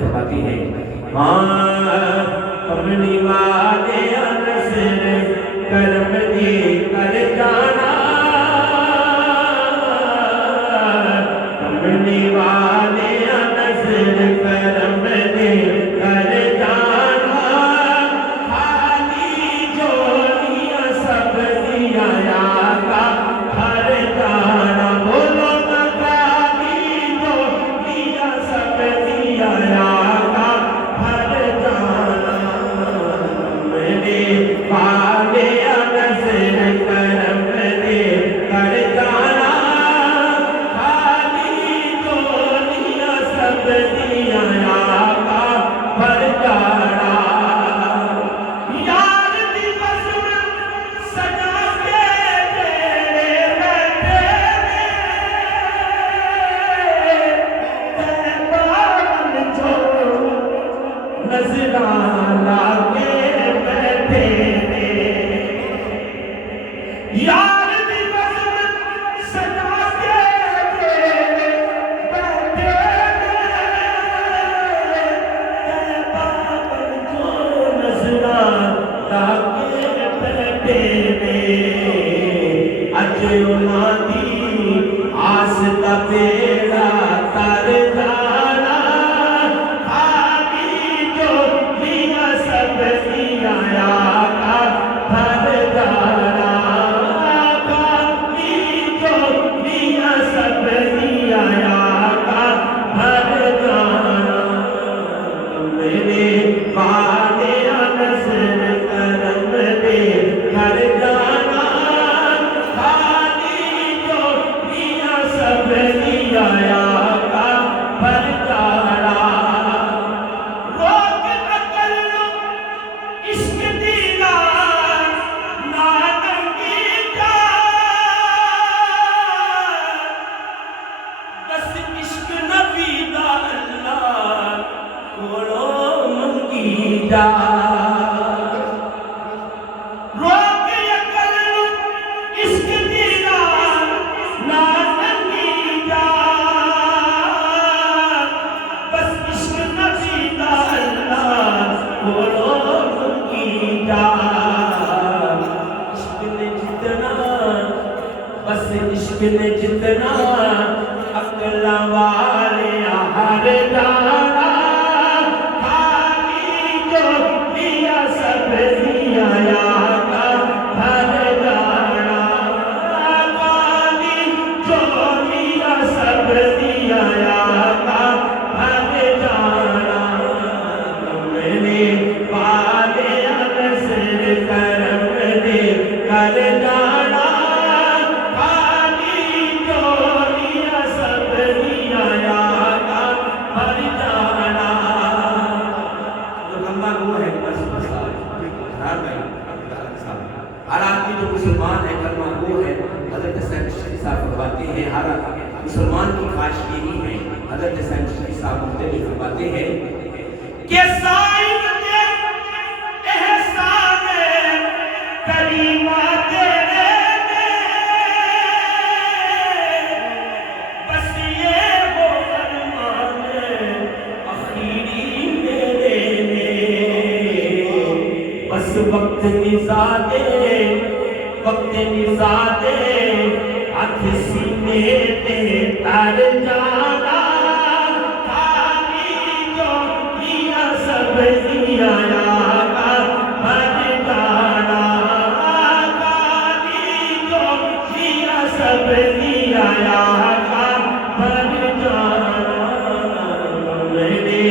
فرماتی ہیں کملی والے نصر کرم دی کر جانا، کملی والے نصر کرم دی کر جانا، خالی جوڑیاں سب دیا کا بھر جانا، بولو خالی جوڑیاں سب دیا کا بھر جانا، میرے والے نصر کرم دی کر جانا، خالی جوڑیاں سب دیا کا بھر جانا، یار دی بزم سجا کے تیرے بیٹھے نظران لاکے بیٹھے یار دی بزم سجا کے تیرے بیٹھے نظران لاکے بیٹھے اج انہاں دی آس دا بیڑا تر جانا، خالی جوڑیاں سب دیا کا بھر جانا، خالی جوڑیاں سب دیا کا بھر جانا، میرے والے نصر کرم دے کر جانا، خالی جوڑیاں سب دیا کا بھر جانا، روک عقل عشق دینا نہ ننگی جا، بس عشق نبی دا اللہ کولو منگی جا، روک عقل عشق دینا نہ ننگی جا، بس عشق نبی دا اللہ کولو منگی جا، عشق نے جتنا بس عشق نے جتنا عقل والے ہر جانا، خالی جوڑیاں سب دیا کا بھر جانا، خالی جوڑیاں سب دیا کا بھر جانا، میرے والے نصر کرم دے کر جانا، خالی جوڑیاں سب دیا کا بھر جانا، جو کمبا وہ ہے بس مسئلہ خراب ہے، ہر آدمی جو مسلمان ہے کلمہ وہ ہے، حضرت سید چشتی صاحب فرماتے ہیں ہر مسلمان کی خواہش یہی ہے، حضرت سید چشتی صاحب مختلف فرماتے ہیں کہ صاحب کے احسان کریمہ تیرے بس یہ وہ فرمان اخیری میرے بس وقت نزادے ہاتھ سینے پہ تر جانا، خالی جوڑیاں سب دیا کا بھر جانا، خالی جوڑیاں سب دیا کا بھر جانا، میرے